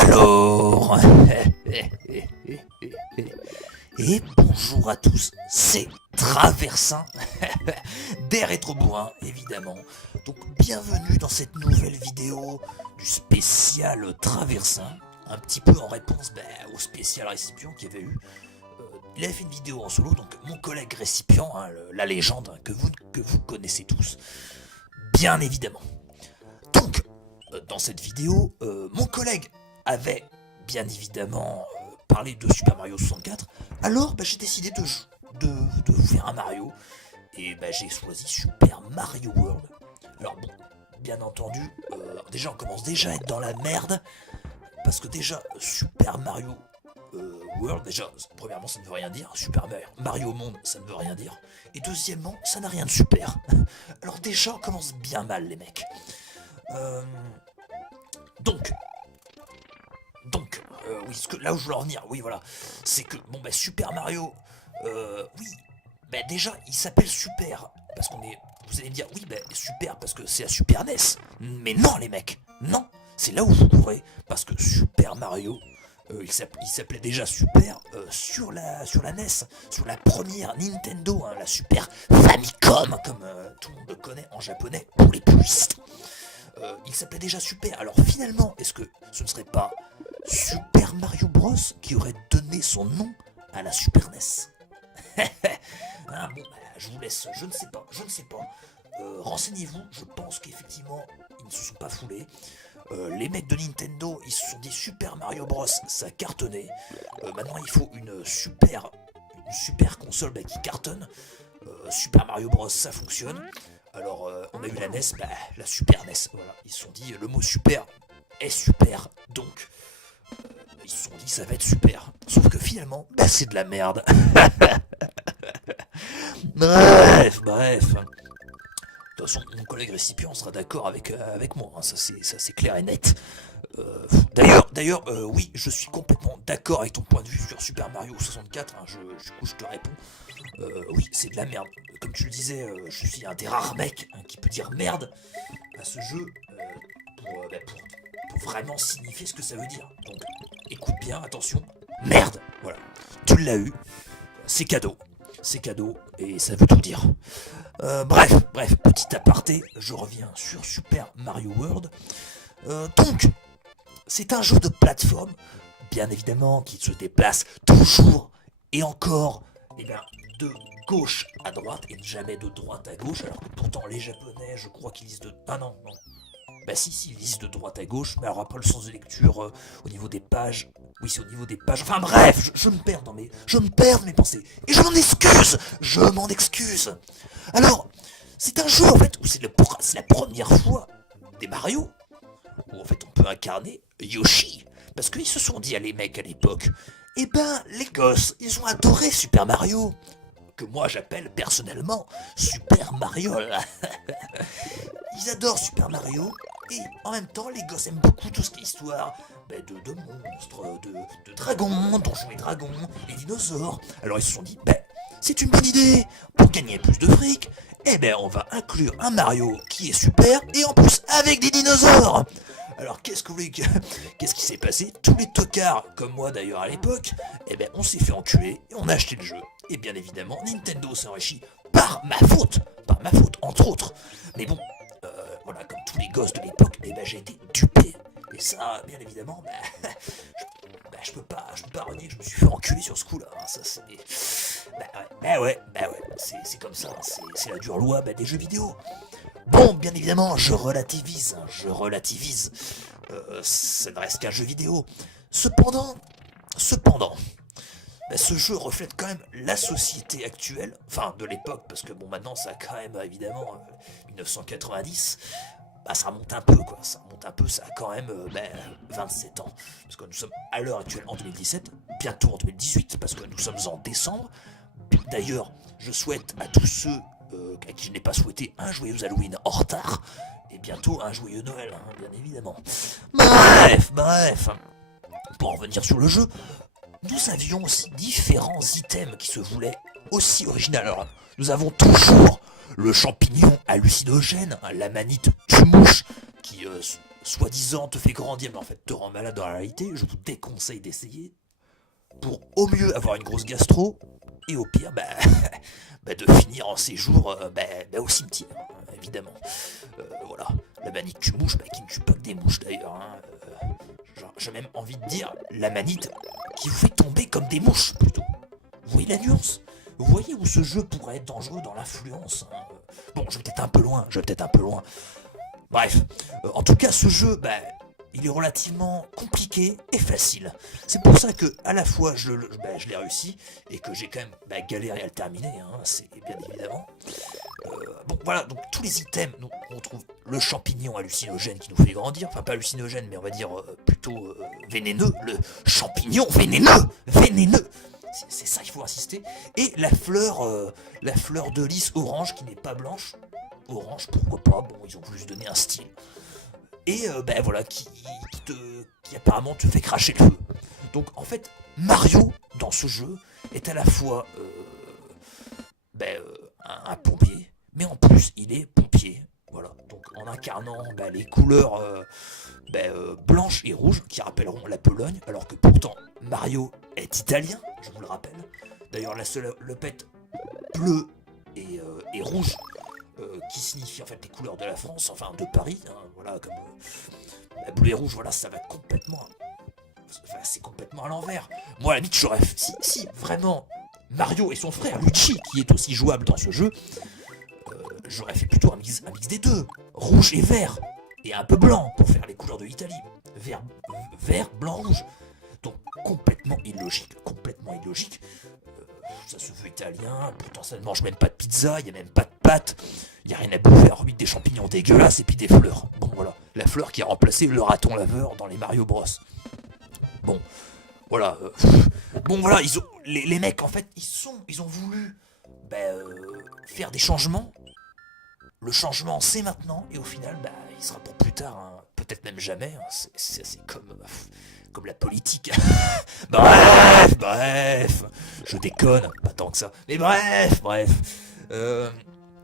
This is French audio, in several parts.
Alors, et bonjour à tous, c'est Traversin, des rétro-bourrins évidemment. Donc bienvenue dans cette nouvelle vidéo du spécial Traversin, un petit peu en réponse au spécial Récipient qu'il y avait eu. Il avait fait une vidéo en solo, donc mon collègue Récipient, la légende que vous connaissez tous, bien évidemment. Donc, dans cette vidéo, mon collègue avait bien évidemment parlé de Super Mario 64, alors j'ai décidé de vous faire un Mario, et j'ai choisi Super Mario World. Alors bon, bien entendu, déjà on commence déjà à être dans la merde, parce que déjà Super Mario World, déjà, premièrement ça ne veut rien dire, Super Mario Monde ça ne veut rien dire, et deuxièmement ça n'a rien de super. Alors déjà on commence bien mal les mecs. Donc, oui, là où je veux en venir, oui voilà, c'est que, Super Mario, oui, déjà, il s'appelle Super, parce qu'on est, vous allez me dire, oui, Super, parce que c'est la Super NES, mais non les mecs, non, c'est là où vous courez, parce que Super Mario, il s'appelait déjà Super sur la NES, sur la première Nintendo, la Super Famicom, comme tout le monde le connaît en japonais, pour les puristes. Il s'appelait déjà Super. Alors finalement, est-ce que ce ne serait pas Super Mario Bros qui aurait donné son nom à la Super NES? Je vous laisse, je ne sais pas. Renseignez-vous, je pense qu'effectivement, ils ne se sont pas foulés. Les mecs de Nintendo, ils se sont dit Super Mario Bros, ça cartonnait. Maintenant, il faut une super console qui cartonne. Super Mario Bros, ça fonctionne. Alors, on a eu la NES, la Super NES, voilà. Ils se sont dit, le mot super est super, donc, ils se sont dit, ça va être super. Sauf que finalement, c'est de la merde. Bref. De toute façon, mon collègue Récipient sera d'accord avec moi, ça c'est clair et net. D'ailleurs, oui, je suis complètement d'accord avec ton point de vue sur Super Mario 64, du coup je te réponds. Oui, c'est de la merde. Comme tu le disais, je suis un des rares mecs qui peut dire merde à ce jeu pour vraiment signifier ce que ça veut dire. Donc, écoute bien, attention, merde, voilà. Tu l'as eu, c'est cadeau, et ça veut tout dire. Bref, petit aparté, je reviens sur Super Mario World. Donc, c'est un jeu de plateforme, bien évidemment, qui se déplace toujours et encore, de gauche à droite et jamais de droite à gauche, alors que pourtant les japonais, je crois qu'ils lisent de... Ah non. Si, ils lisent de droite à gauche, mais alors après le sens de lecture au niveau des pages... Oui, c'est au niveau des pages... Enfin bref, je me perds dans mes pensées. Et je m'en excuse. Alors, c'est un jeu en fait où c'est la première fois des Mario où en fait on peut incarner Yoshi. Parce qu'ils se sont dit, les mecs à l'époque, les gosses, ils ont adoré Super Mario, que moi j'appelle personnellement Super Mario. Ils adorent Super Mario, et en même temps les gosses aiment beaucoup tout ce qui est histoire de monstres, de dragons, donjons et dragons, et dinosaures. Alors ils se sont dit, c'est une bonne idée, pour gagner plus de fric, on va inclure un Mario qui est super, et en plus avec des dinosaures. Alors qu'est-ce qui s'est passé? Tous les tocards, comme moi d'ailleurs à l'époque, on s'est fait enculer et on a acheté le jeu. Et bien évidemment, Nintendo s'est enrichi par ma faute entre autres. Mais bon, voilà, comme tous les gosses de l'époque, j'ai été dupé. Et ça, bien évidemment, je peux pas renier que je me suis fait enculer sur ce coup-là. Ça c'est... c'est comme ça, c'est la dure loi des jeux vidéo. Bon, bien évidemment, je relativise. Ça ne reste qu'un jeu vidéo. Cependant, ce jeu reflète quand même la société actuelle, enfin de l'époque, parce que maintenant ça a quand même évidemment 1990. Ça remonte un peu, ça a quand même 27 ans. Parce que nous sommes à l'heure actuelle en 2017, bientôt en 2018, parce que nous sommes en décembre. D'ailleurs, je souhaite à tous ceux à qui je n'ai pas souhaité un joyeux Halloween en retard, et bientôt un joyeux Noël, bien évidemment. Bref, pour en revenir sur le jeu, nous avions aussi différents items qui se voulaient aussi originaux. Alors, nous avons toujours le champignon hallucinogène, la manite tue-mouche, qui soi-disant te fait grandir, mais en fait te rend malade dans la réalité, je vous déconseille d'essayer, pour au mieux avoir une grosse gastro, et au pire, de finir en séjour au cimetière, évidemment. Voilà, la manite tue mouche, qui ne tue pas que des mouches d'ailleurs. J'ai même envie de dire la manite qui vous fait tomber comme des mouches, plutôt. Vous voyez la nuance? Vous voyez où ce jeu pourrait être dangereux dans l'influence, hein. Bon, je vais peut-être un peu loin. Bref, en tout cas, ce jeu, il est relativement compliqué et facile. C'est pour ça que, à la fois, je l'ai réussi et que j'ai quand même galéré à le terminer, hein, c'est bien évidemment. Voilà, donc tous les items, on trouve le champignon hallucinogène qui nous fait grandir, enfin pas hallucinogène, mais on va dire plutôt vénéneux, le champignon vénéneux. C'est ça qu'il faut insister. Et la fleur de lys orange qui n'est pas blanche. Orange, pourquoi pas, bon, ils ont voulu se donner un style. Et voilà, qui apparemment te fait cracher le feu. Donc en fait, Mario, dans ce jeu, est à la fois un pompier, mais en plus, il est pompier. Voilà, donc en incarnant les couleurs blanches et rouges qui rappelleront la Pologne, alors que pourtant Mario est italien, je vous le rappelle. D'ailleurs, la seule lopette bleue et rouge qui signifie en fait les couleurs de la France, enfin de Paris, hein, voilà, comme bleu et rouge, voilà, ça va complètement. Enfin, c'est complètement à l'envers. Moi, à la limite, j'aurais. Si vraiment Mario et son frère Luigi, qui est aussi jouable dans ce jeu, j'aurais fait plutôt un mix des deux, rouge et vert, et un peu blanc pour faire les couleurs de l'Italie. Vert, blanc, rouge. Donc complètement illogique. Ça se veut italien, pourtant ça ne mange même pas de pizza, il n'y a même pas de pâtes, il n'y a rien à bouffer, hormis des champignons dégueulasses et puis des fleurs. Bon voilà, la fleur qui a remplacé le raton laveur dans les Mario Bros. Bon, voilà. Les mecs en fait, ils ont voulu faire des changements. Le changement c'est maintenant, et au final, il sera pour plus tard, hein. Peut-être même jamais, hein. C'est comme la politique. bref, je déconne, pas tant que ça. Mais bref.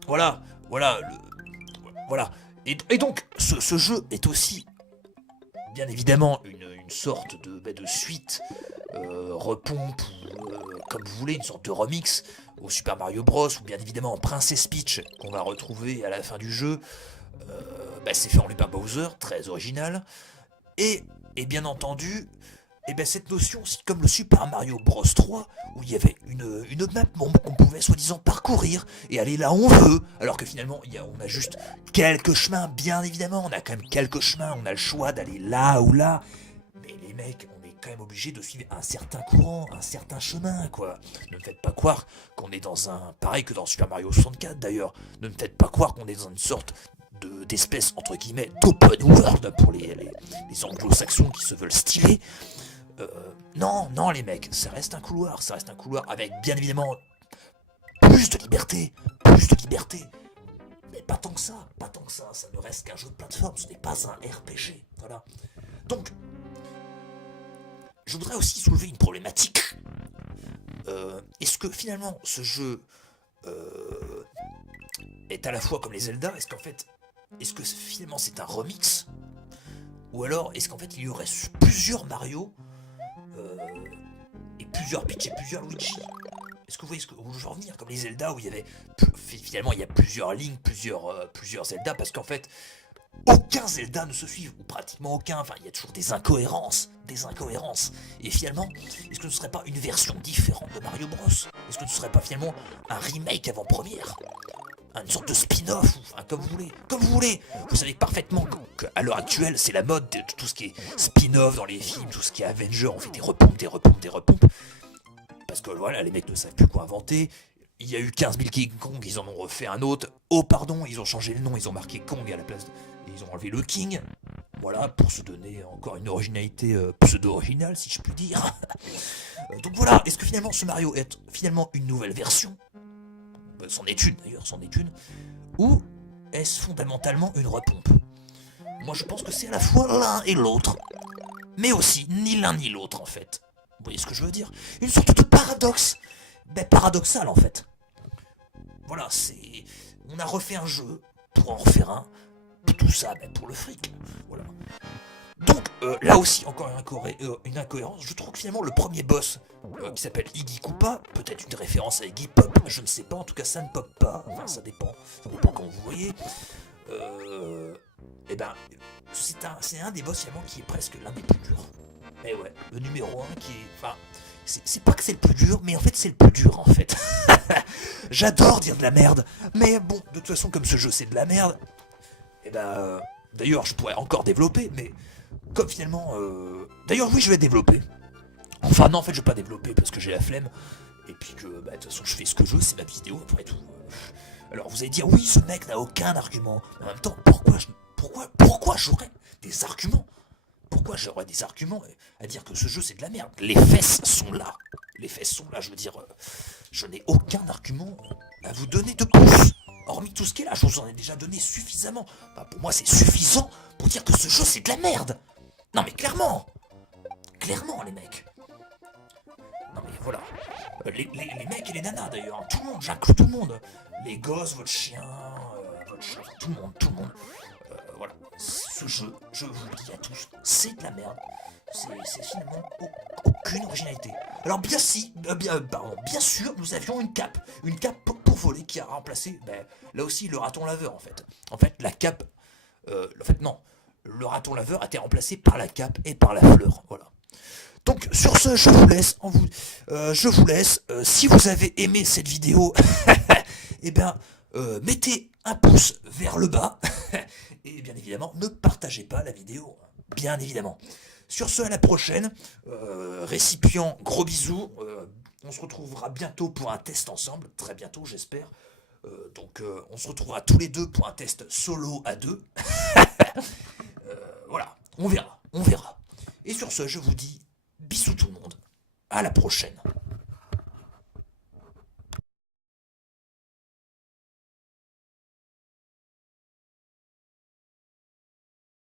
Voilà. Et donc, ce jeu est aussi, bien évidemment, une sorte de suite, repompe, ou comme vous voulez, une sorte de remix au Super Mario Bros, ou bien évidemment Princess Peach, qu'on va retrouver à la fin du jeu. C'est fait en Lupin Bowser, très original. Et bien entendu, cette notion, c'est comme le Super Mario Bros 3, où il y avait une map qu'on pouvait soi-disant parcourir et aller là où on veut, alors que finalement, on a juste quelques chemins, bien évidemment, on a quand même quelques chemins, on a le choix d'aller là ou là, mais les mecs, on est quand même obligé de suivre un certain courant, un certain chemin, quoi. Ne me faites pas croire qu'on est dans pareil que dans Super Mario 64 d'ailleurs, ne me faites pas croire qu'on est dans une sorte d'espèce entre guillemets d'open world pour les anglo-saxons qui se veulent stylés. Non les mecs, ça reste un couloir avec bien évidemment plus de liberté, mais pas tant que ça ne reste qu'un jeu de plateforme, ce n'est pas un RPG, voilà. Donc, je voudrais aussi soulever une problématique. Est-ce que finalement ce jeu est à la fois comme les Zelda, est-ce que finalement c'est un remix? Ou alors est-ce qu'en fait il y aurait plusieurs Mario et plusieurs Peach et plusieurs Luigi? Est-ce que vous voyez où je veux en venir? Comme les Zelda où il y avait finalement il y a plusieurs Link, plusieurs Zelda, parce qu'en fait aucun Zelda ne se suit, ou pratiquement aucun, enfin il y a toujours des incohérences. Et finalement, est-ce que ce ne serait pas une version différente de Mario Bros? Est-ce que ce ne serait pas finalement un remake avant-première? Une sorte de spin-off, enfin, comme vous voulez. Vous savez parfaitement qu'à l'heure actuelle, c'est la mode de tout ce qui est spin-off dans les films, tout ce qui est Avengers, on fait des repompes. Parce que voilà, les mecs ne savent plus quoi inventer. Il y a eu 15 000 King Kong, ils en ont refait un autre. Oh pardon, ils ont changé le nom, ils ont marqué Kong à la place et ils ont enlevé le King. Voilà, pour se donner encore une originalité pseudo-originale, si je puis dire. Donc voilà, est-ce que finalement ce Mario est finalement une nouvelle version? C'en est une. Ou est-ce fondamentalement une repompe? Moi je pense que c'est à la fois l'un et l'autre. Mais aussi ni l'un ni l'autre en fait. Vous voyez ce que je veux dire? Une sorte de paradoxe. Paradoxal en fait. Voilà, on a refait un jeu pour en refaire un, tout ça pour le fric. Voilà. Donc là aussi, encore une incohérence. Je trouve que finalement le premier boss, qui s'appelle Iggy Koopa, peut-être une référence à Iggy Pop, je ne sais pas, en tout cas ça ne pop pas, enfin ça dépend quand vous voyez. Et ben, c'est un des boss finalement qui est presque l'un des plus durs. Et ouais, le numéro 1 qui est... Enfin, c'est pas que c'est le plus dur, mais en fait c'est le plus dur en fait. J'adore dire de la merde, mais bon, de toute façon comme ce jeu c'est de la merde, et ben... D'ailleurs je pourrais encore développer, mais comme finalement... D'ailleurs oui je vais développer. Enfin non en fait je vais pas développer parce que j'ai la flemme, et puis que de toute façon je fais ce que je veux, c'est ma vidéo après tout. Alors vous allez dire oui ce mec n'a aucun argument, mais en même temps pourquoi j'aurais des arguments? Pourquoi j'aurais des arguments à dire que ce jeu c'est de la merde? Les fesses sont là. Les fesses sont là, je veux dire, je n'ai aucun argument à vous donner de plus. Hormis tout ce qui est là, je vous en ai déjà donné suffisamment. Enfin, pour moi c'est suffisant pour dire que ce jeu c'est de la merde. Non mais clairement. Clairement les mecs. Non mais voilà. Les mecs et les nanas d'ailleurs, tout le monde, j'inclus tout le monde. Les gosses, votre chien, votre chat, tout le monde. Voilà, ce jeu, je vous le dis à tous, c'est de la merde. C'est finalement aucune originalité. Alors bien sûr, nous avions une cape pour voler qui a remplacé, là aussi, le raton laveur en fait. En fait, la cape, non, le raton laveur a été remplacé par la cape et par la fleur, voilà. Donc sur ce, je vous laisse. Si vous avez aimé cette vidéo, eh bien, mettez un pouce vers le bas. Et bien évidemment, ne partagez pas la vidéo. Bien évidemment. Sur ce, à la prochaine. Récipient, gros bisous. On se retrouvera bientôt pour un test ensemble. Très bientôt, j'espère. Donc, on se retrouvera tous les deux pour un test solo à deux. Voilà, on verra. Et sur ce, je vous dis bisous tout le monde. À la prochaine.